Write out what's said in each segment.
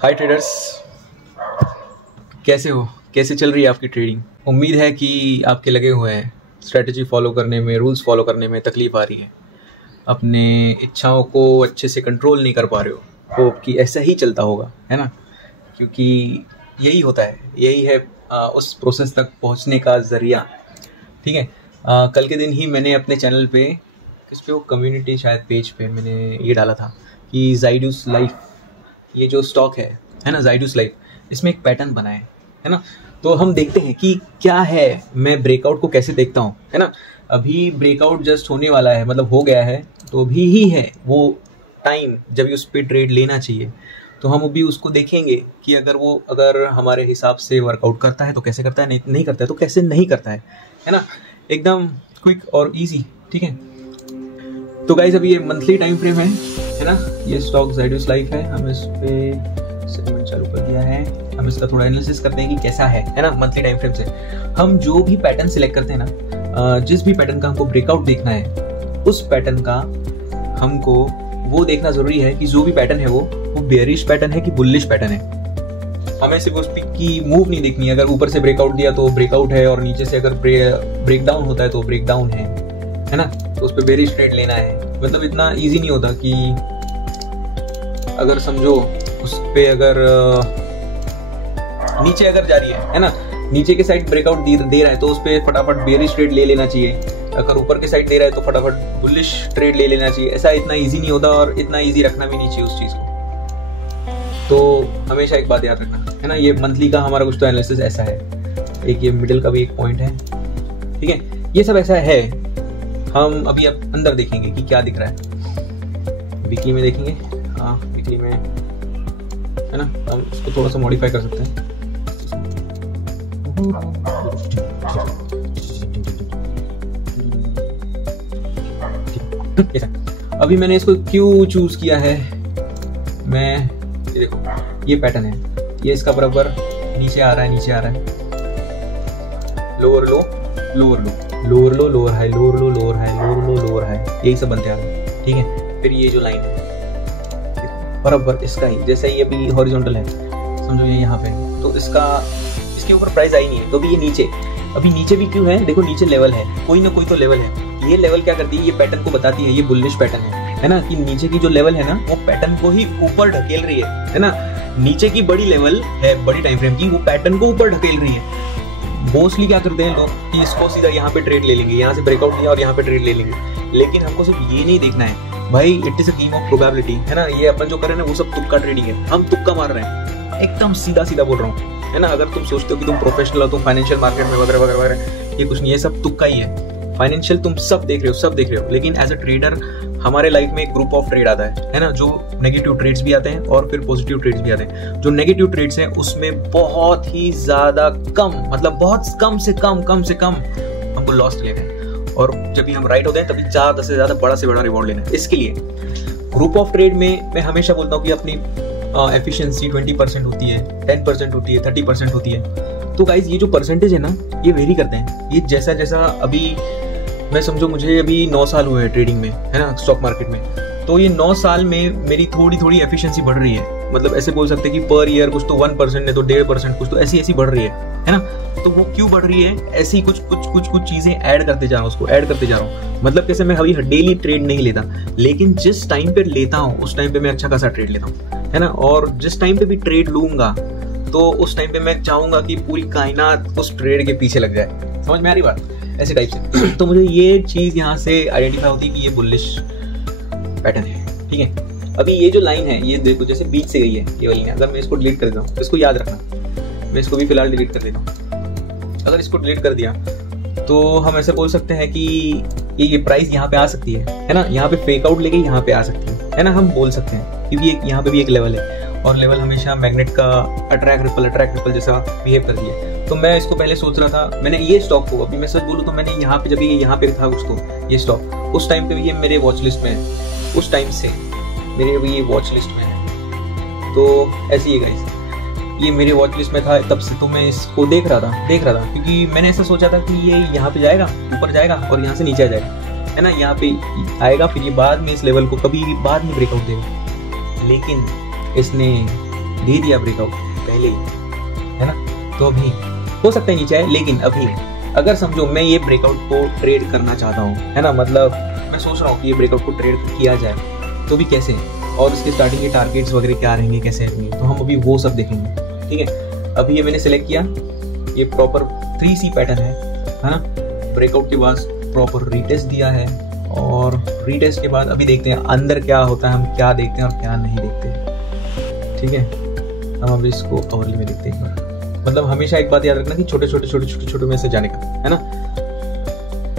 हाय traders, कैसे हो? कैसे चल रही है आपकी ट्रेडिंग? उम्मीद है कि आपके लगे हुए हैं स्ट्रेटजी फॉलो करने में, रूल्स फॉलो करने में तकलीफ आ रही है, अपने इच्छाओं को अच्छे से कंट्रोल नहीं कर पा रहे हो। होप कि ऐसा ही चलता होगा, है ना? क्योंकि यही होता है, यही है उस प्रोसेस तक पहुंचने का ज़रिया। ठीक है, कल के दिन ही मैंने अपने चैनल पे, किस पे, वो कम्युनिटी शायद पेज पे मैंने ये डाला था कि ज़ाइडस लाइफ, ये जो स्टॉक है ना, ज़ाइडस लाइफ, इसमें एक पैटर्न बना है ना? तो हम देखते हैं कि क्या है, मैं ब्रेकआउट को कैसे देखता हूँ, है ना? अभी ब्रेकआउट जस्ट होने वाला है, मतलब हो गया है, तो अभी ही है वो टाइम जब उस पर ट्रेड लेना चाहिए। तो हम अभी उसको देखेंगे कि अगर हमारे हिसाब से वर्कआउट करता है तो कैसे करता है, नहीं करता है तो कैसे नहीं करता है ना? एकदम क्विक और ईजी। ठीक है, तो गाइज अभी ये मंथली टाइम फ्रेम है ना? ये स्टॉक ज़ाइडस लाइफ है, हम इस पे सेटलमेंट चालू कर दिया है। हम इसका थोड़ा एनालिसिस करते हैं कि कैसा है ना? मंथली टाइम फ्रेम से हम जो भी पैटर्न सिलेक्ट करते हैं ना, जिस भी पैटर्न का हमको ब्रेकआउट देखना है, उस पैटर्न का हमको वो देखना जरूरी है कि जो भी पैटर्न है वो बेयरिश पैटर्न है कि बुलिश पैटर्न है। हमें सिर्फ उस पिक की मूव नहीं देखनी है। अगर ऊपर से ब्रेकआउट दिया तो ब्रेकआउट है, और नीचे से अगर ब्रेकडाउन होता है तो ब्रेकडाउन है ना? तो उस पर बेयरिश ट्रेड लेना है। मतलब इतना इजी नहीं होता कि अगर समझो उस पे अगर नीचे अगर जा रही है ना, नीचे के साइड ब्रेकआउट दे रहा है तो उस पे फटाफट बेयरिश ट्रेड ले लेना चाहिए। अगर ऊपर के साइड दे रहा है तो फटाफट बुलिश ट्रेड ले लेना चाहिए। ऐसा इतना इजी नहीं होता, और इतना इजी रखना भी नहीं चाहिए उस चीज को। तो हमेशा एक बात याद रखना, है ना? ये मंथली का हमारा कुछ तो एनालिसिस ऐसा है। एक ये मिडिल का भी एक पॉइंट है। ठीक है, ये सब ऐसा है। हम अभी अब अंदर देखेंगे कि क्या दिख रहा है। वीकली में देखेंगे, हाँ वीकली में, है ना? हम इसको थोड़ा सा मॉडिफाई कर सकते हैं। अभी मैंने इसको क्यों चूज किया है, मैं देखो ये पैटर्न है, ये इसका बराबर नीचे आ रहा है, नीचे आ रहा है, लोअर लो लोअर लो, लोअर लो लोअर हाई, लोअर लो लोअर हाई, लोअर लो लोअर हाई, यही सब बनते आ रहे हैं। ठीक है, फिर ये जो लाइन बराबर इसका ही, जैसे ही अभी हॉरिजॉन्टल है, समझो ये यहाँ पे, तो इसके ऊपर प्राइस आई नहीं है, तो भी ये नीचे, अभी नीचे भी क्यों है? देखो नीचे लेवल है, कोई ना कोई तो लेवल है। ये लेवल क्या करती है? ये पैटर्न को बताती है, ये बुलिश पैटर्न है ना? कि नीचे की जो लेवल है ना, वो पैटर्न को ही ऊपर ढकेल रही है ना? नीचे की बड़ी लेवल है, बड़ी टाइम फ्रेम की, वो पैटर्न को ऊपर ढकेल रही है। मोस्टली क्या करते हैं लोग कि इसको सीधा यहाँ पे ट्रेड ले लेंगे, यहाँ से ब्रेकआउट लिया और यहाँ पे ट्रेड ले लेंगे। लेकिन हमको सिर्फ ये नहीं देखना है भाई, it is a game of probability, है ना? ये अपन जो कर रहे हैं ना, वो सब तुक्का ट्रेडिंग है। हम तुक्का मार रहे हैं, एकदम सीधा सीधा बोल रहा हूँ, है ना? अगर तुम सोचते हो कि तुम प्रोफेशनल हो, तुम फाइनेंशियल मार्केट में वगैरह वगैरह वगैरह, ये कुछ नहीं है, सब तुक्का ही है। फाइनेंशियल तुम सब देख रहे हो, लेकिन एज अ ट्रेडर हमारे लाइफ में एक ग्रुप ऑफ ट्रेड आता है ना? जो नेगेटिव ट्रेड्स भी आते हैं और फिर पॉजिटिव ट्रेड्स भी आते हैं। जो नेगेटिव ट्रेड्स हैं उसमें बहुत ही ज्यादा कम, मतलब बहुत कम से कम हमको लॉस लेना है, और जब भी हम राइट होते हैं तभी 4-10 से ज्यादा बड़ा से बड़ा रिवॉर्ड लेना है। इसके लिए ग्रुप ऑफ ट्रेड में मैं हमेशा बोलता हूँ कि अपनी एफिशिएंसी 20% होती है, 10% होती है, 30% होती है। तो गाइज ये जो परसेंटेज है ना, ये वेरी करते हैं। ये जैसा जैसा अभी मैं समझो, मुझे अभी 9 साल हुए हैं ट्रेडिंग में, है ना, स्टॉक मार्केट में। तो ये 9 साल में मेरी थोड़ी एफिशिएंसी बढ़ रही है। मतलब ऐसे बोल सकते हैं कि पर ईयर कुछ तो 1% है, तो 1.5%, कुछ तो ऐसी बढ़ रही है ना? तो वो क्यों बढ़ रही है? ऐसी ही कुछ चीजें ऐड करते जा रहा हूँ, उसको ऐड करते जा रहा हूँ। मतलब कैसे, मैं अभी डेली ट्रेड नहीं लेता, लेकिन जिस टाइम पे लेता हूँ उस टाइम पे मैं अच्छा खासा ट्रेड लेता हूँ, है ना? और जिस टाइम पे भी ट्रेड लूंगा तो उस टाइम पे मैं चाहूंगा कि पूरी कायनात उस ट्रेड के पीछे लग जाए। समझ में आ रही बात? ऐसे टाइप से। तो मुझे ये चीज यहाँ से आइडेंटिफाई होती है कि ये बुलिश पैटर्न है। ठीक है, अभी ये जो लाइन है, ये देखो जैसे बीच से गई है ये वाली है। अगर मैं इसको डिलीट कर देता हूँ, इसको याद रखना, मैं इसको भी फिलहाल डिलीट कर देता हूँ। अगर इसको डिलीट कर दिया तो हम ऐसे बोल सकते हैं कि ये प्राइस यहाँ पे आ सकती है ना? यहाँ पे फेक आउट लेके यहाँ पे आ सकती है ना? हम बोल सकते हैं, क्योंकि यहाँ पे भी एक लेवल है, और लेवल हमेशा मैग्नेट का अट्रैक्ट रिपल जैसा बिहेव करती है। तो मैं इसको पहले सोच रहा था, मैंने ये स्टॉक को, अभी मैं सच बोलूँ तो मैंने यहाँ पे, जब ये यहाँ पे था उसको, ये स्टॉक उस टाइम पे भी ये मेरे वॉच लिस्ट में है, उस टाइम से मेरे भी ये वॉच लिस्ट में है। तो ऐसी है गाइस, ये मेरे वॉच लिस्ट में था तब से, तो मैं इसको देख रहा था, क्योंकि मैंने ऐसा सोचा था कि ये यहाँ पे जाएगा, ऊपर जाएगा और यहाँ से नीचे आ जाएगा, है ना? यहाँ पे आएगा, फिर ये बाद में इस लेवल को कभी बाद में ब्रेकआउट देगा। लेकिन इसने दे दिया ब्रेकआउट पहले ही, है ना। तो अभी हो सकता है नीचे आए, लेकिन अभी अगर समझो मैं ये ब्रेकआउट को ट्रेड करना चाहता हूँ, है ना, मतलब मैं सोच रहा हूँ कि ये ब्रेकआउट को ट्रेड किया जाए, तो भी कैसे, और उसके स्टार्टिंग के टारगेट्स वगैरह क्या रहेंगे, कैसे रहेंगे, तो हम अभी वो सब देखेंगे, ठीक है। अभी ये मैंने सेलेक्ट किया, ये प्रॉपर 3C पैटर्न है ना। ब्रेकआउट के बाद प्रॉपर रीटेस्ट दिया है, और रीटेस्ट के बाद अभी देखते हैं अंदर क्या होता है, हम क्या देखते हैं और क्या नहीं देखते, ठीक है। हम अभी इसको ओवरली में देखते हैं एक बार। मतलब हमेशा एक बात याद रखना कि छोटे छोटे में से जाने का, है ना।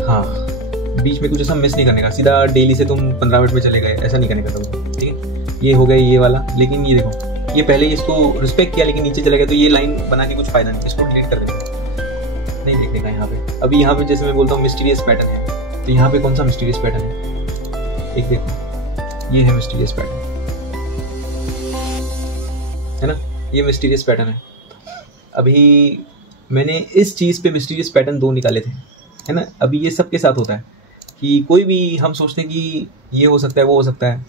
हाँ, बीच में कुछ ऐसा मिस नहीं करने का, सीधा डेली से तुम 15 मिनट में चले गए, ऐसा नहीं करने का तुमको, ठीक है। ये हो गया ये वाला, लेकिन ये देखो, ये पहले इसको रिस्पेक्ट किया लेकिन नीचे चले गए, तो ये लाइन बना के कुछ फायदा नहीं, इसको डिलीट कर देना, नहीं देखने का यहाँ पे। अभी यहाँ पे जैसे मैं बोलता हूँ मिस्टीरियस पैटर्न है, तो यहाँ पे कौन सा मिस्टीरियस पैटर्न है, एक देखो, ये है मिस्टीरियस पैटर्न, है ना, ये मिस्टीरियस पैटर्न है। अभी मैंने इस चीज़ पे मिस्टीरियस पैटर्न 2 निकाले थे, है ना। अभी ये सबके साथ होता है कि कोई भी हम सोचते हैं कि ये हो सकता है, वो हो सकता है,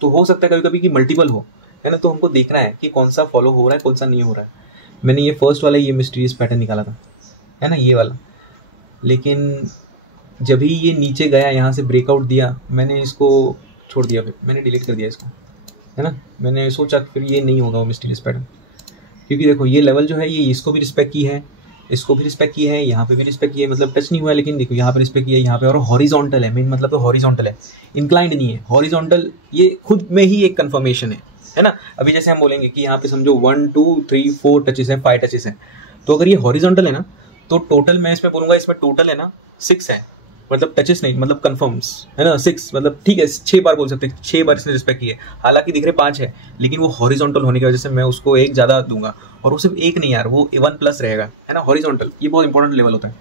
तो हो सकता है कभी कभी कि मल्टीपल हो, है ना। तो हमको देखना है कि कौन सा फॉलो हो रहा है, कौन सा नहीं हो रहा है। मैंने ये फर्स्ट वाला ये मिस्टीरियस पैटर्न निकाला था, है ना, ये वाला, लेकिन जब ही ये नीचे गया, यहाँ से ब्रेकआउट दिया, मैंने इसको छोड़ दिया, फिर मैंने डिलीट कर दिया इसको, है ना। मैंने सोचा फिर ये नहीं होगा वो मिस्टीरियस पैटर्न, क्योंकि देखो ये लेवल जो है, ये इसको भी रिस्पेक्ट की है, इसको भी रिस्पेक्ट की है, यहाँ पे भी रिस्पेक्ट की है, मतलब टच नहीं हुआ है, लेकिन देखो यहाँ पे रिस्पेक्ट किया है, यहाँ पे, और हॉरिजॉन्टल है, मेन मतलब तो हॉरिजॉन्टल है, इंक्लाइंड नहीं है, हॉरिजॉन्टल, ये खुद में ही एक कंफर्मेशन है ना। अभी जैसे हम बोलेंगे कि यहाँ पे समझो 1 2 3 4 टचेस है, 5 टचेस है, तो अगर ये हॉरिजॉन्टल है ना, तो टोटल मैं इसमें बोलूँगा, इसमें टोटल है ना 6 है, मतलब टचेस नहीं, मतलब कन्फर्म्स, है ना, 6, मतलब ठीक है 6 बार बोल सकते हैं, 6 बार इसने रिस्पेक्ट की है। हालांकि दिख रहे 5 है, लेकिन वो हॉरिजॉन्टल होने की वजह से मैं उसको 1 ज़्यादा दूंगा, और वो सिर्फ 1 नहीं यार, वो 1+ रहेगा, है ना। हॉरिजॉन्टल ये बहुत इंपॉर्टेंट लेवल होता है।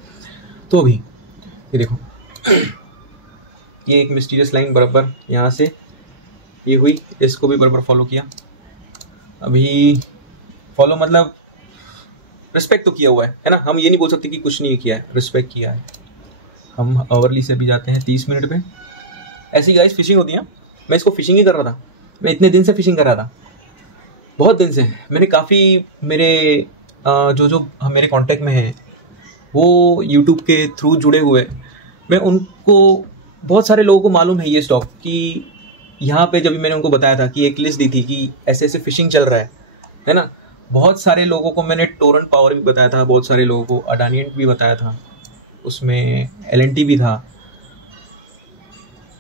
तो अभी ये देखो, ये एक मिस्टीरियस लाइन बराबर यहाँ से ये हुई, इसको भी बराबर फॉलो किया। अभी फॉलो मतलब रिस्पेक्ट तो किया हुआ है ना, हम ये नहीं बोल सकते कि कुछ नहीं किया है, रिस्पेक्ट किया है। हम आवरली से भी जाते हैं 30 मिनट पे। ऐसी गाइस फिशिंग होती है, मैं इसको फिशिंग ही कर रहा था, मैं इतने दिन से फिशिंग कर रहा था, बहुत दिन से। मैंने काफ़ी मेरे जो मेरे कांटेक्ट में हैं, वो यूट्यूब के थ्रू जुड़े हुए, मैं उनको, बहुत सारे लोगों को मालूम है ये स्टॉक, कि यहाँ पे जब मैंने उनको बताया था कि एक लिस्ट दी थी कि ऐसे ऐसे फिशिंग चल रहा है ना। बहुत सारे लोगों को मैंने टोरेंट पावर भी बताया था, बहुत सारे लोगों को अडानियंट भी बताया था, उसमें LNT भी था।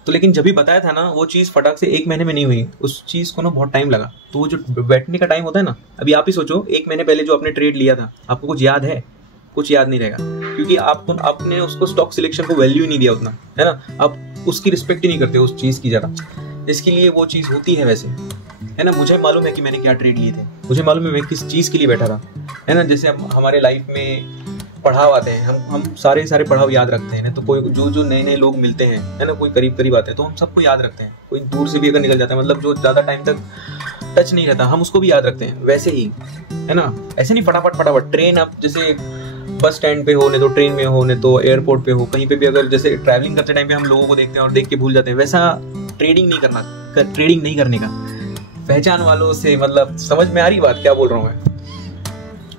तो लेकिन जब भी बताया था ना, वो चीज़ फटाक से 1 महीने में नहीं हुई, उस चीज़ को ना बहुत टाइम लगा। तो वो जो बैठने का टाइम होता है ना, अभी आप ही सोचो 1 महीने पहले जो आपने ट्रेड लिया था, आपको कुछ याद है? कुछ याद नहीं रहेगा, क्योंकि आपने उसको स्टॉक सिलेक्शन को वैल्यू ही नहीं दिया उतना, है ना। आप उसकी रिस्पेक्ट ही नहीं करते उस चीज़ की ज़्यादा, इसके लिए वो चीज़ होती है वैसे, है ना। मुझे मालूम है कि मैंने क्या ट्रेड लिए थे, मुझे मालूम है मैं किस चीज़ के लिए बैठा था, है ना। जैसे अब हमारे लाइफ में पढ़ाव आते हैं, हम सारे पढ़ाव याद रखते हैं ना। तो कोई जो नए लोग मिलते हैं, है ना, कोई करीब आते हैं, तो हम सबको याद रखते हैं। कोई दूर से भी अगर निकल जाता है, मतलब जो ज़्यादा टाइम तक टच नहीं रहता, हम उसको भी याद रखते हैं, वैसे ही, है ना। ऐसे नहीं फटाफट ट्रेन, आप जैसे बस स्टैंड पे हो, नहीं तो ट्रेन में हो, नहीं तो एयरपोर्ट पे हो, कहीं पे भी अगर जैसे ट्रैवलिंग करते टाइम पे हम लोगों को देखते हैं और देख के भूल जाते हैं, वैसा ट्रेडिंग नहीं करने का। पहचान वालों से, मतलब समझ में आ रही बात क्या बोल रहा हूँ मैं,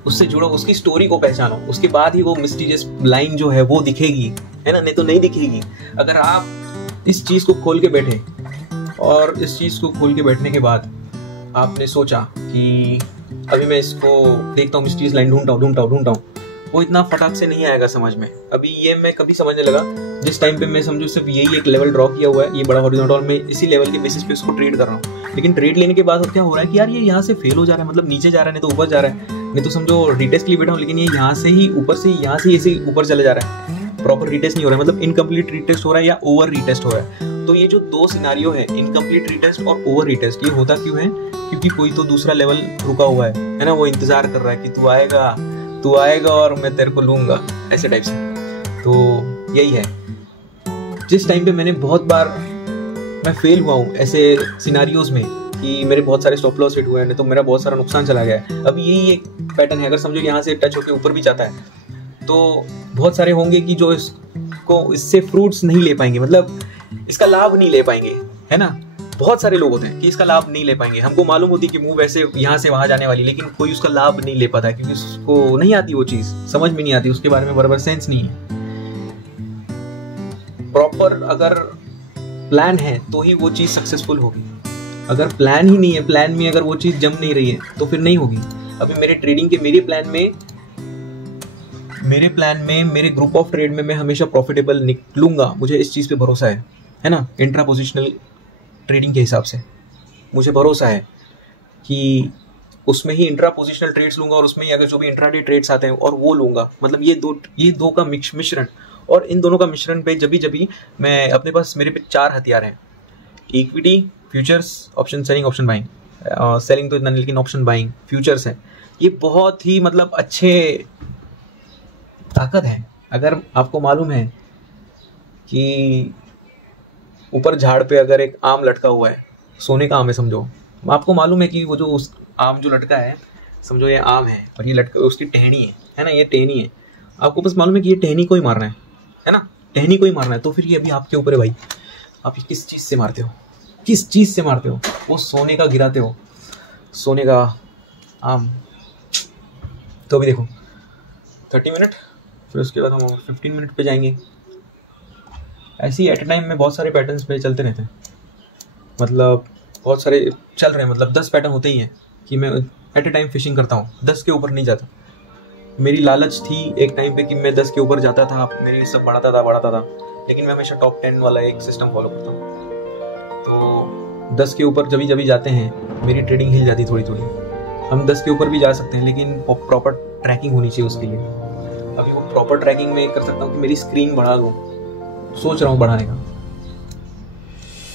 उससे जुड़ो, उसकी स्टोरी को पहचानो, उसके बाद ही वो मिस्टीरियस लाइन जो है वो दिखेगी, है ना, नहीं तो नहीं दिखेगी। अगर आप इस चीज़ को खोल के बैठे, और इस चीज़ को खोल के बैठने के बाद आपने सोचा कि अभी मैं इसको देखता हूँ, मिस्टीरियस लाइन ढूंढता हूँ, वो इतना फटाक से नहीं आएगा समझ में। अभी ये मैं कभी समझने लगा जिस टाइम पे मैं समझो सिर्फ यही एक लेवल ड्रॉ किया हुआ है, ये बड़ा हॉरिजॉन्टल, मैं इसी लेवल के बेसिस पे इसको ट्रेड कर रहा हूँ। लेकिन ट्रेड लेने के बाद क्या हो रहा है कि यार ये यहाँ से फेल हो जा रहा है, मतलब नीचे जा रहा है, नहीं तो ऊपर जा रहा है, नहीं तो समझो रिटेस्ट के लिए बैठा हूँ, लेकिन ये यहाँ से ही ऊपर से यहाँ से ऐसे ऊपर चले जा रहा है, प्रॉपर रिटेस्ट नहीं हो रहा है, मतलब इनकम्प्लीट रिटेस्ट हो रहा है या ओवर रिटेस्ट हो रहा है। तो ये जो 2 सिनारियो है, इनकम्प्लीट रिटेस्ट और ओवर रिटेस्ट, ये होता क्यों है? क्योंकि कोई तो दूसरा लेवल रुका हुआ है ना, वो इंतजार कर रहा है कि तू आएगा और मैं तेरे को लूंगा, ऐसे टाइप से। तो यही है, जिस टाइम पे मैंने बहुत बार मैं फेल हुआ हूँ ऐसे सिनारियोज में, कि मेरे बहुत सारे स्टॉप लॉस हिट हुए हैं, नहीं तो मेरा बहुत सारा नुकसान चला गया है। अब यही एक पैटर्न है, अगर समझो यहाँ से टच होकर ऊपर भी जाता है, तो बहुत सारे होंगे कि जो इससे फ्रूट्स नहीं ले पाएंगे, मतलब इसका लाभ नहीं ले पाएंगे, है ना। बहुत सारे लोग होते हैं कि इसका लाभ नहीं ले पाएंगे। हमको मालूम होती कि मूव ऐसे यहाँ से वहां जाने वाली, लेकिन कोई उसका लाभ नहीं ले पाता है क्योंकि उसको नहीं आती, वो चीज समझ में नहीं आती, उसके बारे में बराबर सेंस नहीं है। प्रॉपर अगर प्लान है तो ही वो चीज सक्सेसफुल होगी। अगर प्लान ही नहीं है, प्लान में अगर वो चीज जम नहीं रही है तो फिर नहीं होगी। अभी मेरे ट्रेडिंग के मेरे प्लान में मेरे ग्रुप ऑफ ट्रेड में मैं हमेशा प्रॉफिटेबल निकलूंगा, मुझे इस चीज पे भरोसा है ना। इंट्रा पोजिशनल ट्रेडिंग के हिसाब से मुझे भरोसा है कि उसमें ही इंट्रा पोजिशनल ट्रेड्स लूंगा और उसमें ही अगर जो भी इंट्राडे ट्रेड्स आते हैं और वो लूंगा। मतलब ये दो का मिश्रण, और इन दोनों का मिश्रण पे जब मैं अपने पास मेरे पे 4 हथियार हैं, equity, futures, option selling, option buying. Selling तो इतना नहीं, लेकिन ऑप्शन बाइंग, फ्यूचर्स है। ये बहुत ही मतलब अच्छे ताकत है। अगर आपको मालूम है कि ऊपर झाड़ पे अगर एक आम लटका हुआ है, सोने का आम है समझो, आपको मालूम है कि वो जो उस आम जो लटका है, समझो ये आम है और ये लटका उसकी टहनी है ना, ये टहनी है। आपको बस मालूम है कि ये टहनी को ही मारना है ना, टहनी को ही मारना है। तो फिर ये अभी आपके ऊपर है भाई, आप किस चीज़ से मारते हो, किस चीज़ से मारते हो? वो सोने का गिराते हो, सोने का आम। तो अभी देखो 30 मिनट, फिर उसके बाद हम 15 मिनट पे जाएंगे। ऐसे ही एट ए टाइम में बहुत सारे पैटर्न्स पे चलते रहते हैं, मतलब बहुत सारे चल रहे हैं, मतलब 10 पैटर्न होते ही हैं कि मैं एट ए टाइम फिशिंग करता हूँ, 10 के ऊपर नहीं जाता। मेरी लालच थी एक टाइम पे कि मैं 10 के ऊपर जाता था, मेरी सब बढ़ाता था, लेकिन मैं हमेशा टॉप 10 वाला एक सिस्टम फॉलो करता हूँ। तो 10 के ऊपर जब जाते हैं मेरी ट्रेडिंग हिल जाती थोड़ी। हम 10 के ऊपर भी जा सकते हैं, लेकिन प्रॉपर ट्रैकिंग होनी चाहिए उसके लिए। अभी वो प्रॉपर ट्रैकिंग में कर सकता हूँ कि मेरी स्क्रीन बढ़ा दूँ, सोच रहा हूँ बढ़ाने का,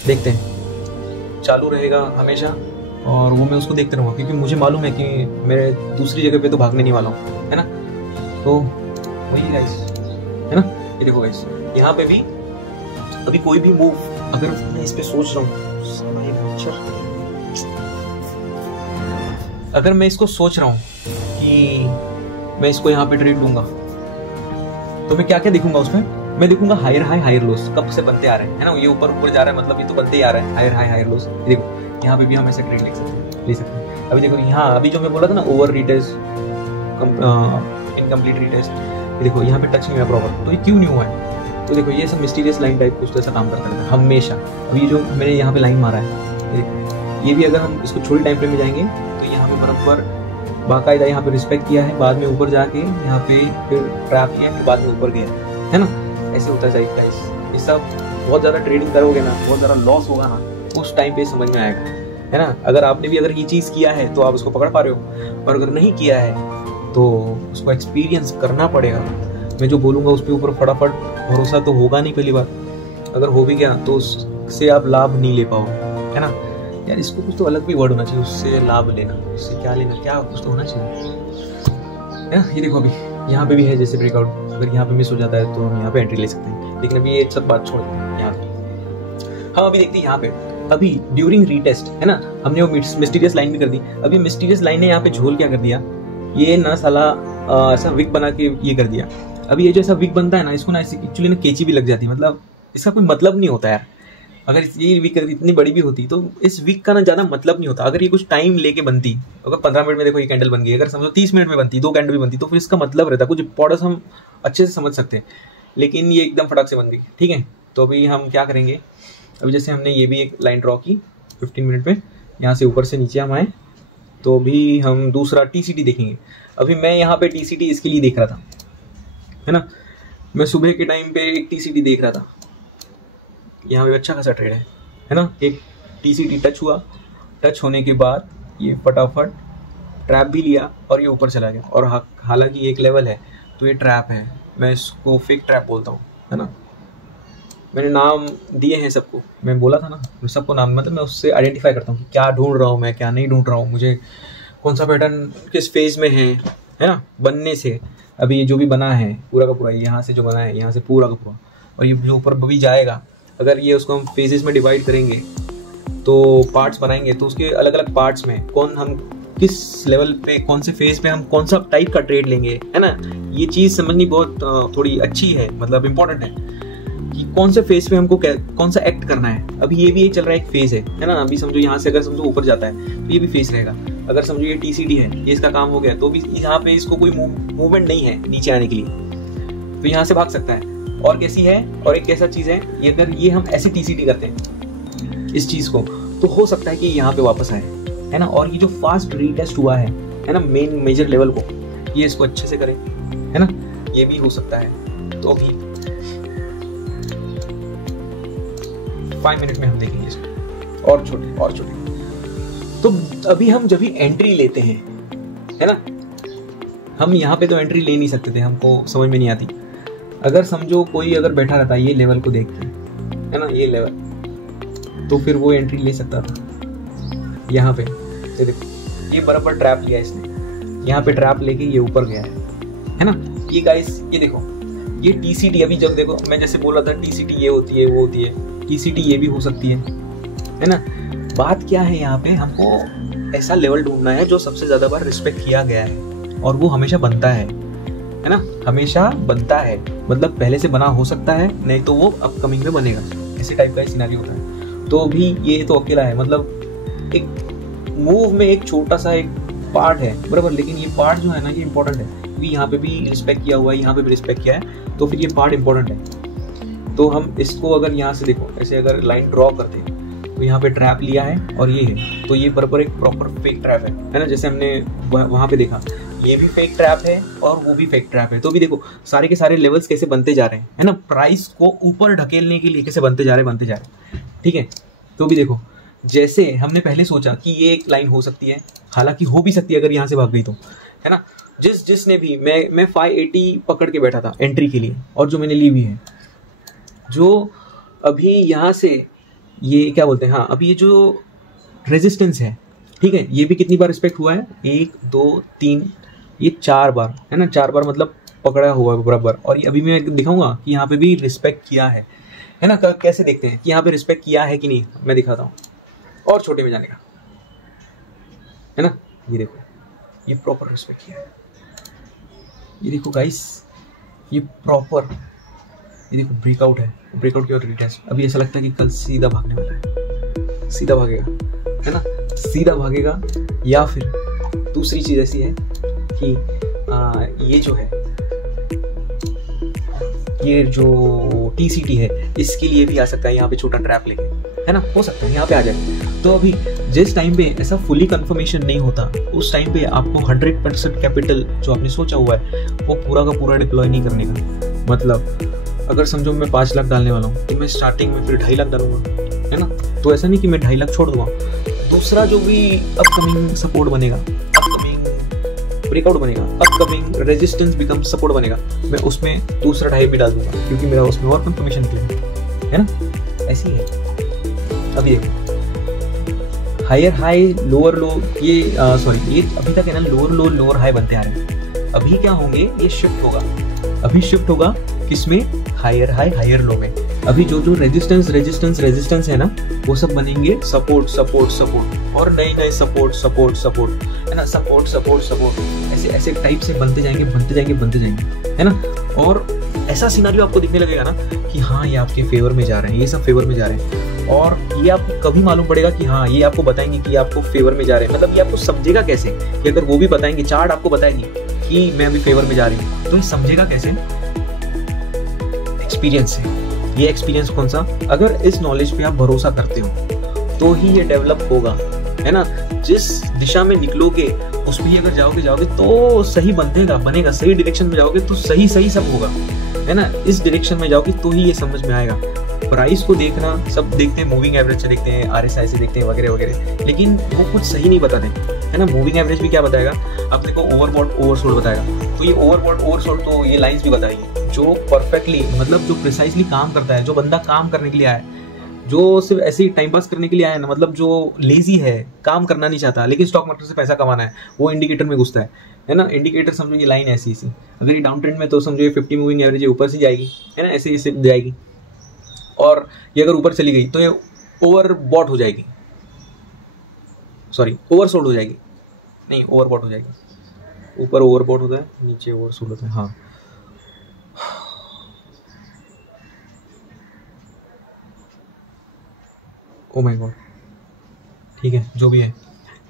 देखते हैं, चालू रहेगा हमेशा और वो मैं उसको देखते रहूँगा, क्योंकि मुझे मालूम है कि मेरे दूसरी जगह पे तो भागने नहीं वाला हूँ, है ना। तो वही गाइस, है ना। ये देखो गाइस, यहाँ पे भी अभी कोई भी मूव अगर मैं इस पे सोच रहा हूँ, अगर मैं इसको सोच रहा हूँ कि मैं इसको यहाँ पे ट्रेड लूंगा, तो मैं क्या क्या देखूंगा उसमें? मैं देखूंगा हायर हाई हायर लोस कब से बनते आ रहे हैं, है ना। ये ऊपर जा रहा है, मतलब ये तो बनते ही आ रहा है, हायर हाई हायर लोस। देखो यहाँ पे भी हम ऐसे ट्रेड ले सकते हैं। अभी देखो यहाँ, अभी जो मैं बोला था ना, ओवर रीटेस्ट, इनकम्प्लीट रीटेस्ट, देखो यहाँ पे टच नहीं हुआ प्रॉपर, तो ये क्यों नहीं हुआ है? तो देखो ये सब मिस्टीरियस लाइन टाइप कुछ ऐसा काम करता है हमेशा। अभी जो मैंने यहाँ पे लाइन मारा है, देखो ये भी अगर हम इसको छोटी टाइम फ्रेम में जाएंगे तो यहाँ पे बराबर बाकायदा यहाँ पे रिस्पेक्ट किया है, बाद में ऊपर जाके यहाँ पे फिर ट्रैप किया, फिर बाद में ऊपर गया, है ना। ऐसे होता है गाइस। ये सब बहुत ज़्यादा ट्रेडिंग करोगे ना, बहुत ज़्यादा लॉस होगा ना, उस टाइम पे समझ में आएगा, है ना। अगर आपने भी अगर ये चीज़ किया है तो आप उसको पकड़ पा रहे हो, और अगर नहीं किया है तो उसको एक्सपीरियंस करना पड़ेगा। मैं जो बोलूँगा उस पर ऊपर फटाफट भरोसा तो होगा नहीं पहली बार, अगर हो भी गया तो उससे आप लाभ नहीं ले पाओगे, है ना। यार इसको कुछ तो अलग भी वर्ड होना चाहिए, उससे लाभ लेना, उससे क्या लेना, क्या कुछ तो होना चाहिए, है ना। ये देखो अभी यहाँ पे भी है जैसे ब्रेकआउट, अगर यहाँ पे मिस हो जाता है तो हम यहाँ पे एंट्री ले सकते हैं, लेकिन अभी ये सब बात छोड़ देते हैं यहाँ पे। हाँ अभी देखते हैं यहाँ पे, अभी ड्यूरिंग रीटेस्ट, है ना, हमने वो मिस्टीरियस लाइन भी कर दी। अभी मिस्टीरियस लाइन ने यहाँ पे झोल क्या कर दिया, ये ना साला ऐसा विक बना के ये कर दिया। अभी ये जो ऐसा विक बनता है ना, इसको ना ऐसे एक्चुअली ना केची भी लग जाती है, मतलब इसका कोई मतलब नहीं होता यार। अगर ये वीक इतनी बड़ी भी होती तो इस वीक का ना ज़्यादा मतलब नहीं होता। अगर ये कुछ टाइम लेके बनती, अगर 15 मिनट में देखो ये कैंडल बन गई, अगर समझो 30 मिनट में बनती, 2 कैंडल भी बनती, तो फिर इसका मतलब रहता, कुछ इंपॉर्टेंस हम अच्छे से समझ सकते हैं, लेकिन ये एकदम फटाक से बन गई, ठीक है। तो अभी हम क्या करेंगे, अभी जैसे हमने ये भी एक लाइन ड्रॉ की 15 मिनट में, यहाँ से ऊपर से नीचे हम आए, तो अभी हम दूसरा TCT देखेंगे। अभी मैं यहाँ पे TCT इसके लिए देख रहा था, है ना, मैं सुबह के टाइम पे एक TCT देख रहा था, यहाँ पे अच्छा खासा ट्रेड है ना। एक TCT टच हुआ, टच होने के बाद ये फटाफट ट्रैप भी लिया और ये ऊपर चला गया, और हालांकि एक लेवल है तो ये ट्रैप है, मैं इसको फेक ट्रैप बोलता हूँ, है ना। मैंने नाम दिए हैं सबको, मैं बोला था ना, मैं सबको नाम, मतलब मैं उससे आइडेंटिफाई करता हूँ कि क्या ढूंढ रहा हूँ मैं, क्या नहीं ढूंढ रहा हूँ, मुझे कौन सा पैटर्न किस फेज में है ना, बनने से। अभी ये जो भी बना है पूरा का पूरा, यहाँ से जो बना है, यहाँ से पूरा का पूरा, और ये जो ऊपर भी जाएगा, अगर ये उसको हम फेजेस में डिवाइड करेंगे तो पार्ट्स बनाएंगे, तो उसके अलग अलग पार्ट्स में कौन हम किस लेवल पे, कौन से फेज पे हम कौन सा टाइप का ट्रेड लेंगे, है ना। ये चीज़ समझनी बहुत थोड़ी अच्छी है, मतलब इम्पोर्टेंट है। कि कौन से फेज पे हमको कौन सा एक्ट करना है। अभी ये भी एक चल रहा है, एक फेज है ना। अभी समझो यहाँ से अगर समझो ऊपर जाता है तो ये भी फेज रहेगा। अगर समझो ये TCD है, ये इसका काम हो गया, तो भी यहाँ पे इसको कोई मूवमेंट नहीं है नीचे आने के लिए, तो यहाँ से भाग सकता है। और कैसी है, और एक कैसा चीज है, ये अगर ये हम ऐसे TCD करते हैं इस चीज को, तो हो सकता है कि यहाँ पे वापस आए, है ना। और ये जो फास्ट रीटेस्ट हुआ है ना, मेजर लेवल को, ये इसको अच्छे से करें, है ना, ये भी हो सकता है। तो अभी 5 मिनट में हम देखेंगे इसको, और छोटे। तो अभी हम जब भी एंट्री लेते हैं, है ना, हम यहाँ पे तो एंट्री ले नहीं सकते थे, हमको समझ में नहीं आती। अगर समझो कोई अगर बैठा रहता ये लेवल को देख के, है ना, ये लेवल, तो फिर वो एंट्री ले सकता था। यहाँ पे ये देखो, ये बराबर ट्रैप लिया इसने, यहाँ पे ट्रैप लेके ये ऊपर गया है ना। ये गाइस ये देखो, ये TCD, अभी जब देखो मैं जैसे बोल रहा था TCD ये होती है, वो होती है, TCD ये भी हो सकती है ना। बात क्या है, यहाँ पे हमको ऐसा लेवल ढूंढना है जो सबसे ज्यादा बार रिस्पेक्ट किया गया है, और वो हमेशा बनता है ना, हमेशा बनता है। मतलब पहले से बना हो सकता है, नहीं तो वो अपकमिंग में बनेगा, ऐसे टाइप का सिनेरियो होता है। तो भी ये तो अकेला है, मतलब एक मूव में एक छोटा सा एक पार्ट है बराबर, लेकिन ये पार्ट जो है ना, ये इंपॉर्टेंट है, क्योंकि यहाँ पे भी रिस्पेक्ट किया हुआ है, यहाँ पे भी रिस्पेक्ट किया है, तो फिर ये पार्ट इंपॉर्टेंट है। तो हम इसको अगर यहाँ से देखो, ऐसे अगर लाइन ड्रॉ करते हैं, तो यहाँ पे ट्रैप लिया है और ये है, तो ये बराबर एक प्रॉपर फेक ट्रैप है ना, जैसे हमने वहाँ पे देखा, ये भी फेक ट्रैप है और वो भी फेक ट्रैप है। तो भी देखो सारे के सारे लेवल्स कैसे बनते जा रहे हैं, है ना, प्राइस को ऊपर ढकेलने के लिए कैसे बनते जा रहे हैं, ठीक है। तो भी देखो, जैसे हमने पहले सोचा कि ये एक लाइन हो सकती है, हालांकि हो भी सकती है अगर यहाँ से भाग गई तो, है ना। जिसने भी मैं 580 पकड़ के बैठा था एंट्री के लिए, और जो मैंने ली भी है, जो अभी यहाँ से ये क्या बोलते हैं, हाँ, अभी ये जो रेजिस्टेंस है, ठीक है, ये भी कितनी बार रिस्पेक्ट हुआ है, 1 2 3, ये 4 बार, है ना, 4 बार मतलब पकड़ा हुआ है बराबर। और ये अभी मैं दिखाऊंगा कि यहाँ पे भी रिस्पेक्ट किया है ना। कैसे देखते हैं कि यहाँ पे रिस्पेक्ट किया है कि नहीं, मैं दिखाता हूँ, और छोटे में जाने का, है ना। ये देखो, ये प्रॉपर रिस्पेक्ट किया है, ये देखो गाइस, ये प्रॉपर, ये देखो ब्रेकआउट है, ब्रेकआउट की और रिटेस्ट। अभी ऐसा लगता है कि कल सीधा भागने वाला है, सीधा भागेगा, है ना, सीधा भागेगा। या फिर दूसरी चीज ऐसी है कि ये जो है, ये जो TCD है, इसके लिए भी आ सकता है यहाँ पे छोटा ट्रैप लेके, है ना, हो सकता है यहाँ पे आ जाए। तो अभी जिस टाइम पे ऐसा फुली कंफर्मेशन नहीं होता, उस टाइम पे आपको 100% कैपिटल जो आपने सोचा हुआ है वो पूरा का पूरा डिप्लॉय नहीं करने का। मतलब अगर समझो मैं 5 लाख डालने वाला हूँ, तो मैं स्टार्टिंग में फिर 2.5 लाख डालूंगा, है ना। तो ऐसा नहीं कि मैं 2.5 लाख छोड़ दूंगा, दूसरा जो भी अपकमिंग सपोर्ट बनेगा, अपकमिंग ब्रेकआउट बनेगा, अपकमिंग रेजिस्टेंस बिकम सपोर्ट बनेगा, मैं उसमें दूसरा 2.5 भी डाल दूंगा, क्योंकि मेरा उसमें और कंफर्मेशन निकलेगा, है ना। ऐसी है। अभी देखो, हायर हाई लोअर लो, ये सॉरी, ये अभी तक है ना लोअर हाई बनते आ रहे हैं। अभी क्या होंगे, ये शिफ्ट होगा, अभी शिफ्ट होगा किसमें, हायर हाई हायर लो में। अभी जो रेजिस्टेंस है ना, वो सब बनेंगे सपोर्ट, और नए सपोर्ट, है ना, सपोर्ट, ऐसे टाइप से बनते जाएंगे, है ना। और ऐसा सिनेरियो आपको दिखने लगेगा ना कि हाँ ये आपके फेवर में जा रहे हैं, ये सब फेवर में जा रहे हैं। और ये आपको कभी मालूम पड़ेगा कि हाँ ये आपको बताएंगे कि आपको फेवर में जा रहे हैं, मतलब ये आपको समझेगा कैसे, कि अगर वो भी बताएंगे, चार्ट आपको बताएगी कि मैं अभी फेवर में जा रही हूँ, तो ये समझेगा कैसे, एक्सपीरियंस है। ये एक्सपीरियंस कौन सा, अगर इस नॉलेज पे आप भरोसा करते हो तो ही ये डेवलप होगा, है ना। जिस दिशा में निकलोगे उस भी अगर जाओगे तो सही बनेगा, सही डायरेक्शन में जाओगे तो सही सब होगा, है ना। इस डायरेक्शन में जाओगे तो ही ये समझ में आएगा। प्राइस को देखना, सब देखते हैं, मूविंग एवरेज से देखते हैं, RSI से देखते हैं, वगैरह, लेकिन वो कुछ सही नहीं बताते, है ना। मूविंग एवरेज भी क्या बताएगा, आप देखो ओवरबॉट ओवरसोल्ड बताएगा, तो ये ओवरबॉट ओवरसोल्ड तो ये लाइंस भी बताएगी, जो परफेक्टली, मतलब जो प्रिसाइसली काम करता है, जो बंदा काम करने के लिए आया है, जो सिर्फ ऐसे ही टाइम पास करने के लिए आया है ना, मतलब जो लेजी है, काम करना नहीं चाहता, लेकिन स्टॉक मार्केट से पैसा कमाना है, वो इंडिकेटर में घुसता है ना। इंडिकेटर समझो ये लाइन ऐसी, अगर ये डाउन ट्रेंड में, तो समझो ये 50 मूविंग एवरेज ऊपर से जाएगी, है ना, ऐसे जाएगी, और ये अगर ऊपर चली गई तो ये ओवरबॉट हो जाएगी, सॉरी ओवरसोल्ड हो जाएगी, नहीं ओवरबॉट हो जाएगी। ऊपर ओवरबॉट होता है, नीचे ओवरसोल्ड होता है, हाँ। ओ माय गॉड, ठीक है जो भी है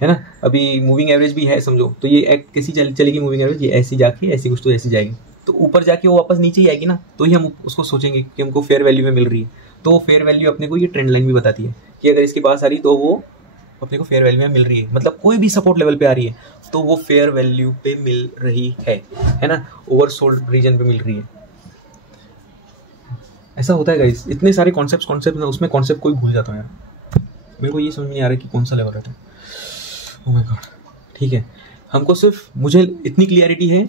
ना। अभी मूविंग एवरेज भी है समझो, तो ये कैसी चलेगी मूविंग एवरेज, ये ऐसी जाके ऐसी कुछ तो ऐसी जाएगी, तो ऊपर जाके वो वापस नीचे ही आएगी ना, तो ही हम उसको सोचेंगे कि हमको फेयर वैल्यू में मिल रही है। तो वो फेयर वैल्यू अपने को ये ट्रेंड लाइन भी बताती है कि अगर इसके पास आ रही तो वो अपने को फेयर वैल्यू में मिल रही है, मतलब कोई भी सपोर्ट लेवल पे आ रही है तो वो फेयर वैल्यू पे मिल रही है ना, ओवरसोल्ड रीजन पे मिल रही है। ऐसा होता है गाइस, इतने सारे कॉन्सेप्ट उसमें कॉन्सेप्ट कोई भूल जाता है यार, मेरे को ये समझ नहीं आ रहा कि कौन सा लेवल रहता है। ओह माय गॉड, ठीक है, हमको सिर्फ मुझे इतनी क्लियरिटी है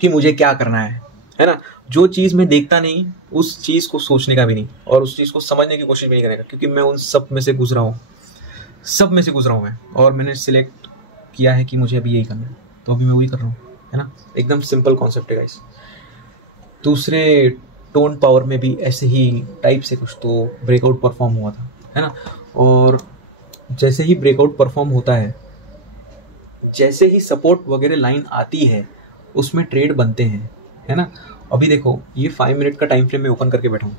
कि मुझे क्या करना है ना। जो चीज़ मैं देखता नहीं उस चीज़ को सोचने का भी नहीं, और उस चीज़ को समझने की कोशिश भी नहीं करने का, क्योंकि मैं उन सब में से गुजरा हूँ मैं, और मैंने सिलेक्ट किया है कि मुझे अभी यही करना है, तो अभी मैं वही कर रहा हूँ, है ना। एकदम सिंपल कॉन्सेप्ट है गाइस। दूसरे टोन पावर में भी ऐसे ही टाइप से कुछ तो ब्रेकआउट परफॉर्म हुआ था, है ना। और जैसे ही ब्रेकआउट परफॉर्म होता है, जैसे ही सपोर्ट वगैरह लाइन आती है, उसमें ट्रेड बनते हैं, है ना। अभी देखो ये 5 मिनट का टाइम फ्रेम में ओपन करके बैठा हूँ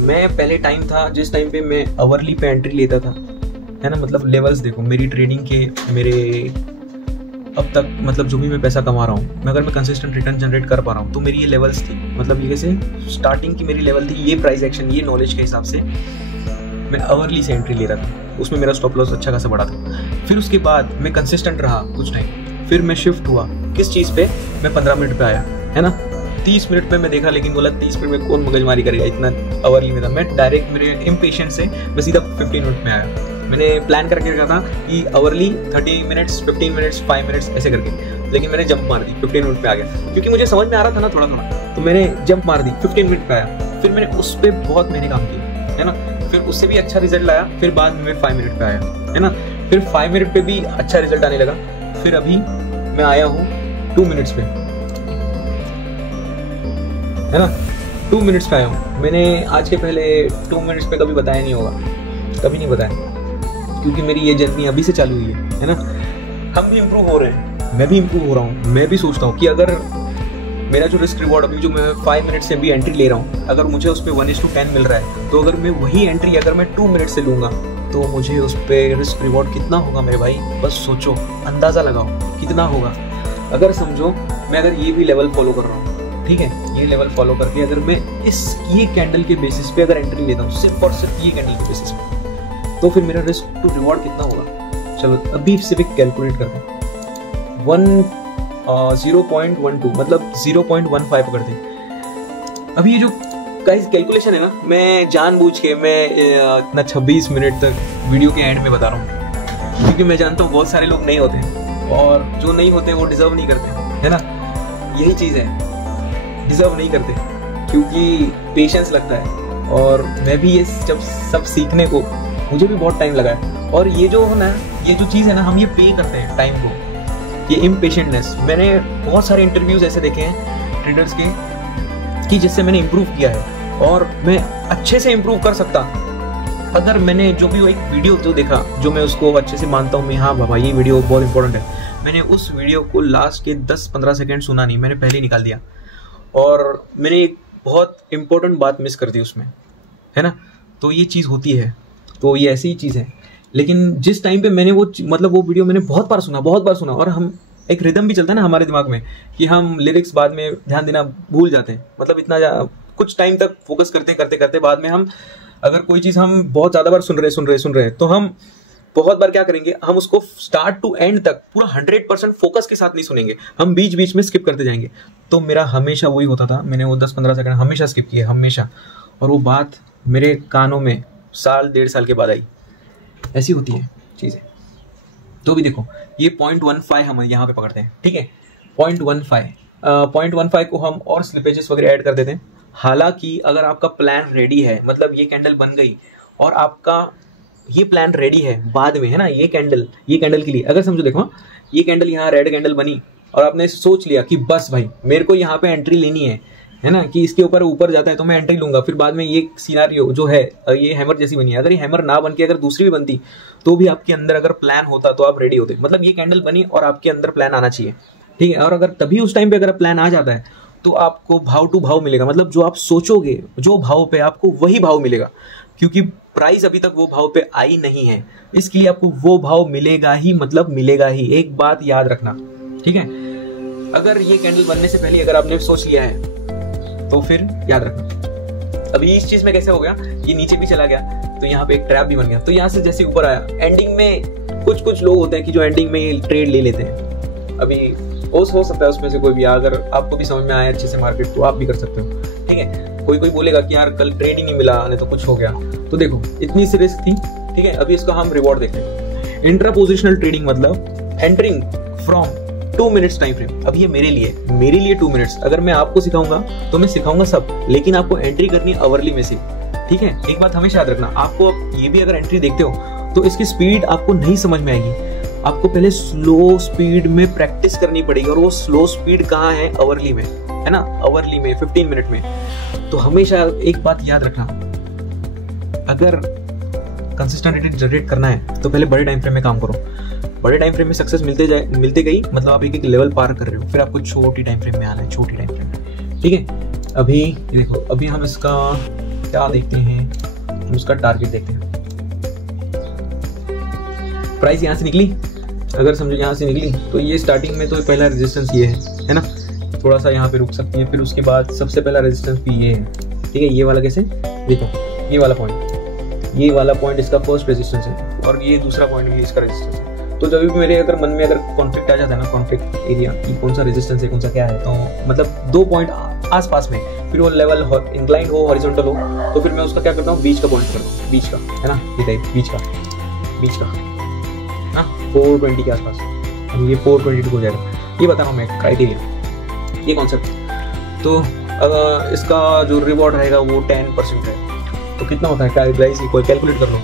मैं। पहले टाइम था जिस टाइम पे मैं आवरली पे एंट्री लेता था, है ना। मतलब लेवल्स देखो मेरी ट्रेडिंग के, मेरे अब तक मतलब जो भी मैं पैसा कमा रहा हूँ, मैं अगर मैं कंसिस्टेंट रिटर्न जनरेट कर पा रहा हूँ, तो मेरी ये लेवल्स थी, मतलब ये कैसे स्टार्टिंग की मेरी लेवल थी, ये प्राइस एक्शन, ये नॉलेज के हिसाब से मैं आवरली से एंट्री ले रहा था, उसमें मेरा स्टॉप लॉस अच्छा खासा बड़ा था। फिर उसके बाद मैं कंसिस्टेंट रहा कुछ टाइम, फिर मैं शिफ्ट हुआ किस चीज़ पे, मैं 15 मिनट पे आया, है ना। 30 मिनट पे मैं देखा, लेकिन बोला 30 मिनट में कौन मगजमारी करेगा, इतना आवरली में था मैं। डायरेक्ट मेरे इम्पेशेंस से मैं सीधा 15 मिनट में आया। मैंने प्लान करके रखा था कि आवरली 30 मिनट्स, 15 मिनट्स, 5 मिनट्स ऐसे करके, लेकिन मैंने जंप मार दी, 15 मिनट पे आ गया, क्योंकि मुझे समझ में आ रहा था ना थोड़ा थोड़ा, तो मैंने जंप मार दी, 15 मिनट पे आया। फिर मैंने उस पर बहुत महीने काम किया, है ना। फिर उससे भी अच्छा रिजल्ट आया, फिर बाद में 5 मिनट पे आया, है ना। फिर 5 मिनट पे भी अच्छा रिजल्ट आने लगा, फिर अभी मैं आया हूँ 2 मिनट्स पे, है ना। 2 मिनट्स पे आया हूँ। मैंने आज के पहले 2 मिनट्स पे कभी बताया नहीं होगा, कभी नहीं बताया, क्योंकि मेरी ये जर्नी अभी से चालू हुई है ना। हम भी इम्प्रूव हो रहे हैं, मैं भी इम्प्रूव हो रहा हूँ। मैं भी सोचता हूँ कि अगर मेरा जो रिस्क रिवॉर्ड अभी जो मैं 5 मिनट से भी एंट्री ले रहा हूँ, अगर मुझे उस पर 1:10 मिल रहा है, तो अगर मैं वही एंट्री अगर मैं 2 मिनट से लूँगा, तो मुझे उस पर रिस्क रिवॉर्ड कितना होगा मेरे भाई, बस सोचो, अंदाज़ा लगाओ कितना होगा। अगर समझो मैं अगर ये भी लेवल फॉलो कर रहा हूँ, ठीक है, ये लेवल फॉलो करके अगर मैं ये कैंडल के बेसिस पे अगर एंट्री लेता हूँ, सिर्फ और सिर्फ ये कैंडल के बेसिस पे, तो फिर मेरा रिस्क टू रिवॉर्ड कितना होगा। चलो अभी सिर्फ कैलकुलेट करते हैं। 0.12 मतलब 0.15 पकड़ते हैं। अभी ये जो गाइस कैलकुलेशन है ना, मैं जानबूझ के मैं इतना 26 मिनट तक वीडियो के एंड में बता रहा हूँ, क्योंकि मैं जानता हूँ बहुत सारे लोग नहीं होते हैं, और जो नहीं होते वो डिजर्व नहीं करते, है ना। यही चीज़ है, डिजर्व नहीं करते, क्योंकि पेशेंस लगता है। और मैं भी ये जब सब सीखने को मुझे भी बहुत टाइम लगा है। और ये जो है ना, ये जो चीज़ है ना, हम ये पे करते हैं टाइम को, ये इम्पेशेंटनेस। मैंने बहुत सारे इंटरव्यूज ऐसे देखे हैं ट्रेडर्स के कि जिससे मैंने इम्प्रूव किया है, और मैं अच्छे से इम्प्रूव कर सकता अगर मैंने जो भी वो एक वीडियो जो देखा, जो मैं उसको अच्छे से मानता हूँ मैं, हाँ बाबा ये वीडियो बहुत इंपॉर्टेंट है, मैंने उस वीडियो को लास्ट के 10-15 सेकेंड सुना नहीं, मैंने पहले ही निकाल दिया, और मैंने एक बहुत इंपॉर्टेंट बात मिस कर दी उसमें, है ना। तो ये चीज़ होती है, तो ये ऐसी ही चीज़ है। लेकिन जिस टाइम पे मैंने वो मतलब वो वीडियो मैंने बहुत बार सुना, और हम एक रिदम भी चलता है ना हमारे दिमाग में कि हम लिरिक्स बाद में ध्यान देना भूल जाते हैं, मतलब इतना कुछ टाइम तक फोकस करते बाद में हम अगर कोई चीज़ हम बहुत ज़्यादा बार सुन रहे हैं, तो हम बहुत बार क्या करेंगे, हम उसको स्टार्ट टू एंड तक पूरा 100% फोकस के साथ नहीं सुनेंगे, हम बीच बीच में स्किप करते जाएंगे। तो मेरा हमेशा वही होता था, मैंने वो 10-15 सेकंड हमेशा स्किप किए, हमेशा, और वो बात मेरे कानों में 1-1.5 साल के बाद आई। ऐसी होती है चीज़ें। तो भी देखो ये 0.15 हम यहाँ पे पकड़ते हैं, ठीक है, 0.15 को हम और स्लिपेजेस वगैरह ऐड कर देते हैं। हालांकि अगर आपका प्लान रेडी है, मतलब ये कैंडल बन गई और आपका ये प्लान रेडी है बाद में, है ना, ये कैंडल के लिए अगर समझो, देखो ये कैंडल यहाँ रेड कैंडल बनी और आपने सोच लिया कि बस भाई मेरे को यहाँ पे एंट्री लेनी है ना, कि इसके ऊपर जाता है तो मैं एंट्री लूंगा, फिर बाद में ये सिनारियो जो है ये हैमर जैसी बनी है, अगर ये हैमर ना बन के अगर दूसरी भी बनती तो भी आपके अंदर अगर प्लान होता तो आप रेडी होते, मतलब ये कैंडल बनी और आपके अंदर प्लान आना चाहिए, ठीक है। और अगर तभी उस टाइम पे अगर प्लान आ जाता है तो आपको भाव टू भाव मिलेगा, मतलब जो आप सोचोगे जो भाव पे आपको वही भाव मिलेगा, क्योंकि प्राइस अभी तक वो भाव पे आई नहीं है, इसके लिए आपको वो भाव मिलेगा ही, मतलब मिलेगा ही। एक बात याद रखना, ठीक है। अगर ये कैंडल बनने से पहले अगर आपने सोच लिया है तो फिर याद रखना। अभी इस चीज में कैसे हो गया, ये नीचे भी चला गया तो यहाँ पे एक ट्रैप भी बन गया, तो यहाँ से जैसे ऊपर आया, एंडिंग में कुछ लोग होते हैं कि जो एंडिंग में ट्रेड ले लेते हैं। अभी हो सकता है उसमें से कोई भी, अगर आपको भी समझ में आए अच्छे से मार्केट तो आप भी कर सकते हो, ठीक है। कोई बोलेगा कि यार कल ट्रेड ही नहीं मिला, नहीं तो कुछ हो गया, तो देखो इतनी सी रिस्क थी, ठीक है। अभी इसका हम रिवॉर्ड देखते हैं। इंट्रा पोजिशनल ट्रेडिंग मतलब entering from 2 minutes time frame. अब ये मेरे लिए 2 मिनट्स। अगर मैं आपको सिखाऊंगा तो मैं सिखाऊंगा सब, लेकिन आपको एंट्री करनी है आवरली में से, ठीक है। एक बात हमेशा याद रखना, आपको ये भी अगर एंट्री देखते हो तो इसकी स्पीड आपको नहीं समझ में आएगी, आपको पहले स्लो स्पीड में प्रैक्टिस करनी पड़ेगी। और वो स्लो स्पीड कहाँ है, आवरली में, है ना, आवरली में 15 मिनट में। तो हमेशा एक बात याद रखना, अगर कंसिस्टेंट रेट जनरेट करना है तो पहले बड़े टाइम फ्रेम में काम करो। बड़े टाइम फ्रेम में सक्सेस मिलते गई, मतलब आप एक लेवल पार कर रहे हो, फिर आपको छोटी टाइम फ्रेम में आना है, छोटी टाइम फ्रेम में, ठीक है। अभी देखो, अभी हम इसका क्या देखते हैं, हम उसका टारगेट देखते हैं। प्राइस यहाँ से निकली, अगर समझो यहाँ से निकली तो ये स्टार्टिंग में तो पहला रेजिस्टेंस ये है ना, थोड़ा सा यहाँ पे रुक सकती है, फिर उसके बाद सबसे पहला रेजिस्टेंस भी ये है, ठीक है। ये वाला कैसे, देखो ये वाला पॉइंट इसका फर्स्ट रेजिस्टेंस है, और ये दूसरा पॉइंट भी इसका रेजिस्टेंस है। तो जब भी मेरे अगर मन में अगर कॉन्फ्लिक्ट आ जाता है ना, कॉन्फ्लिक्ट एरिया कि कौन सा रेजिस्टेंस है कौन सा क्या है, तो मतलब 2 पॉइंट आसपास में, फिर वो लेवल इंक्लाइंड हो, हॉरिजॉन्टल हो, तो फिर मैं उसका क्या करता हूँ, बीच का पॉइंट करता हूँ, बीच का, है ना, ये टाइप बीच का ना 420 के आसपास, ये 422 हो जाएगा। ये बता रहा हूँ मैं क्राइटेरिया, ये कॉन्सेप्ट। तो इसका जो रिवॉर्ड रहेगा वो 10% है, तो कितना होता है, गाइस कोई कैलकुलेट कर लो।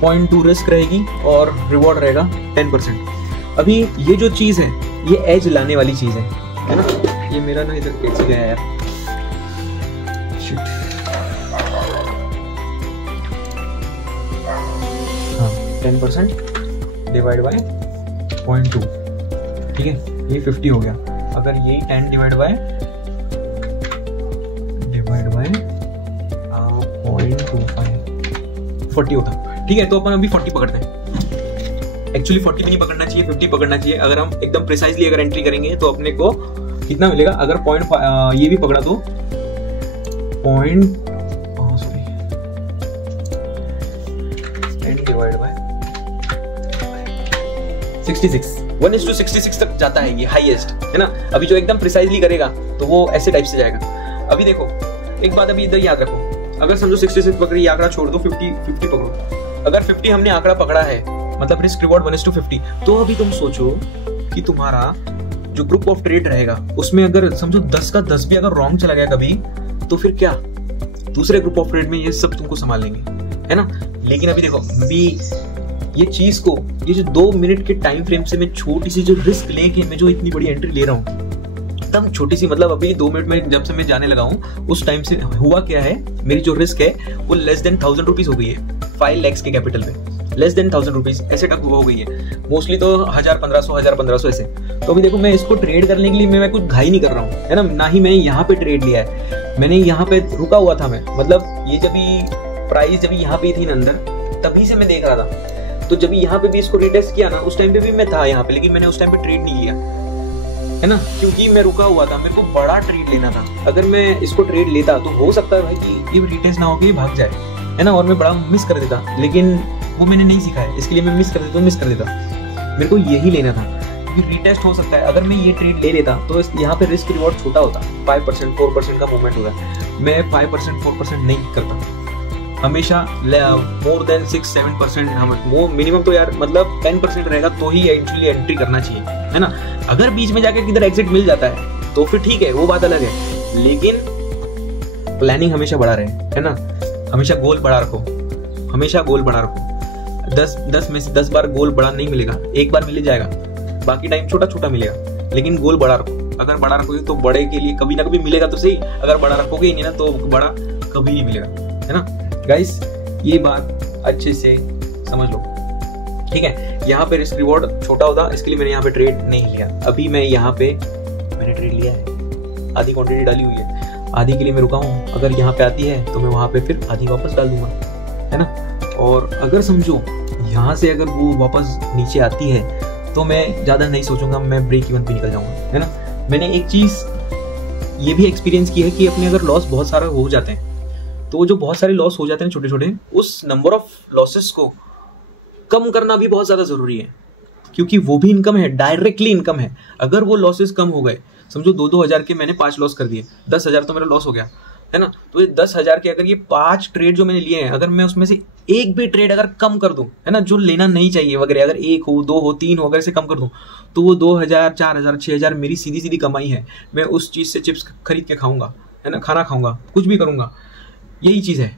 0.2 रिस्क रहेगी और रिवॉर्ड रहेगा 10%। अभी ये जो चीज़ है ये एज लाने वाली चीज़ है ना। ये मेरा ना इधर कैसे गया यार, शिट। हाँ, 10% डिवाइड बाय 0.2, ठीक है, ये 50 हो गया। अगर यही 10 डिवाइड बाय 0.25 40 होता, ठीक है। तो अपन अभी 40 पकड़ते हैं। एक्चुअली 40 भी नहीं पकड़ना चाहिए, 50 पकड़ना चाहिए। अगर हम एकदम प्रिसाइजली अगर एंट्री करेंगे तो अपने को कितना मिलेगा, अगर ये भी पकड़ा तो 10 डिवाइड बाय 66, 1:66 तक जाता है ये हाईएस्ट, है ना। अभी जो एकदम प्रिसाइजली करेगा तो वो ऐसे टाइप से जाएगा। अभी देखो एक बात अभी इधर याद रखो, अगर समझो 66 पकड़ी, ये आंकड़ा छोड़ दो, 50 पकड़ो। अगर 50 हमने आंकड़ा पकड़ा है, मतलब रिस्क रिवॉर्ड 1:50, तो अभी तुम सोचो कि तुम्हारा जो ग्रुप ऑफ ट्रेड रहेगा उसमें अगर समझो 10 का 10 भी अगर रॉन्ग चला गया कभी, तो फिर क्या, दूसरे ग्रुप ऑफ ट्रेड में ये सब तुमको संभाल लेंगे, है ना। लेकिन अभी देखो, अभी ये चीज को, ये जो 2 मिनट के टाइम फ्रेम से मैं छोटी सी जो रिस्क लेके मैं जो इतनी बड़ी एंट्री ले रहा हूँ, एकदम छोटी सी, मतलब अभी 2 मिनट में जब से मैं जाने लगा हूँ उस टाइम से हुआ क्या है, मेरी जो रिस्क है वो लेस देन 1000 रुपीज हो गई है 5 lakhs के कैपिटल में, लेस देन 1000 रुपीज ऐसे टक हो गई है। मोस्टली तो 1500 ऐसे। तो अभी देखो, मैं इसको ट्रेड करने के लिए मैं कुछ घाई नहीं कर रहा हूँ, है ना, ना ही मैंने यहाँ पे ट्रेड लिया है, मैंने यहाँ पे रुका हुआ था मैं, मतलब ये जब प्राइस जब यहाँ पे थी ना अंदर, तभी से मैं देख रहा था। तो जब यहाँ पे भी इसको रिटेस्ट किया ना, उस टाइम पे भी मैं था यहाँ पे, लेकिन मैंने उस टाइम पे ट्रेड नहीं लिया, है ना, क्योंकि मैं रुका हुआ था, मेरे को बड़ा ट्रेड लेना था। अगर मैं इसको ट्रेड लेता तो हो सकता है भाई कि ये रिटेस्ट ना हो कि भाग जाए, है ना, और मैं बड़ा मिस कर देता, लेकिन वो मैंने नहीं सीखा है, इसके लिए मैं मिस कर देता। मेरे को यही लेना था, क्योंकि रिटेस्ट हो सकता है। अगर मैं ये ट्रेड ले लेता तो यहाँ पे रिस्क रिवॉर्ड छोटा होता, 5% 4% का मूवमेंट होता है। मैं 5% 4% नहीं करता, हमेशा मोर देन 6-7%, मिनिमम तो यार मतलब 10% रहेगा तो ही एक्चुअली एंट्री करना चाहिए, है ना। अगर बीच में जाके किधर एग्जिट मिल जाता है तो फिर ठीक है, वो बात अलग है, लेकिन प्लानिंग हमेशा बढ़ा रहे, है ना, हमेशा गोल बढ़ा रखो, हमेशा गोल बढ़ा रखो। 10 में से 10 बार गोल बड़ा नहीं मिलेगा, एक बार मिल जाएगा, बाकी टाइम छोटा छोटा मिलेगा, लेकिन गोल बड़ा रखो। अगर बड़ा रखोगे तो बड़े के लिए कभी ना कभी मिलेगा तो सही, अगर बड़ा रखोगे ही नहीं ना तो बड़ा कभी नहीं मिलेगा, है ना। गाइस, ये बात अच्छे से समझ लो, ठीक है। यहाँ पे रिस्क रिवॉर्ड छोटा होता, इसके लिए मैंने यहाँ पे ट्रेड नहीं लिया। अभी मैं यहाँ पे मैंने ट्रेड लिया है, आधी क्वांटिटी डाली हुई है, आधी के लिए मैं रुका हूँ। अगर यहाँ पे आती है तो मैं वहाँ पे फिर आधी वापस डाल दूंगा, है ना। और अगर समझो यहाँ से अगर वो वापस नीचे आती है तो मैं ज़्यादा नहीं सोचूंगा, मैं ब्रेक इवन पे निकल जाऊंगा, है ना। मैंने एक चीज़ ये भी एक्सपीरियंस की है कि अपने अगर लॉस बहुत सारा हो जाते हैं तो जो बहुत सारे लॉस हो जाते हैं छोटे छोटे, उस नंबर ऑफ लॉसेस को कम करना भी बहुत ज़्यादा ज़रूरी है, क्योंकि वो भी इनकम है, डायरेक्टली इनकम है। अगर वो लॉसेस कम हो गए, समझो 2-2 हज़ार के मैंने 5 लॉस कर दिए, 10 हज़ार तो मेरा लॉस हो गया, है ना। तो ये 10 हज़ार के अगर ये 5 ट्रेड जो मैंने लिए हैं, अगर मैं उसमें से एक भी ट्रेड अगर कम कर दूं, है ना, जो लेना नहीं चाहिए वगैरह, अगर 1 हो 2 हो 3 हो, अगर इसे कम कर दूं तो वो 2,000 4,000 6,000 मेरी सीधी सीधी कमाई है। मैं उस चीज़ से चिप्स खरीद के खाऊंगा, है ना, खाना खाऊंगा, कुछ भी करूंगा। यही चीज़ है।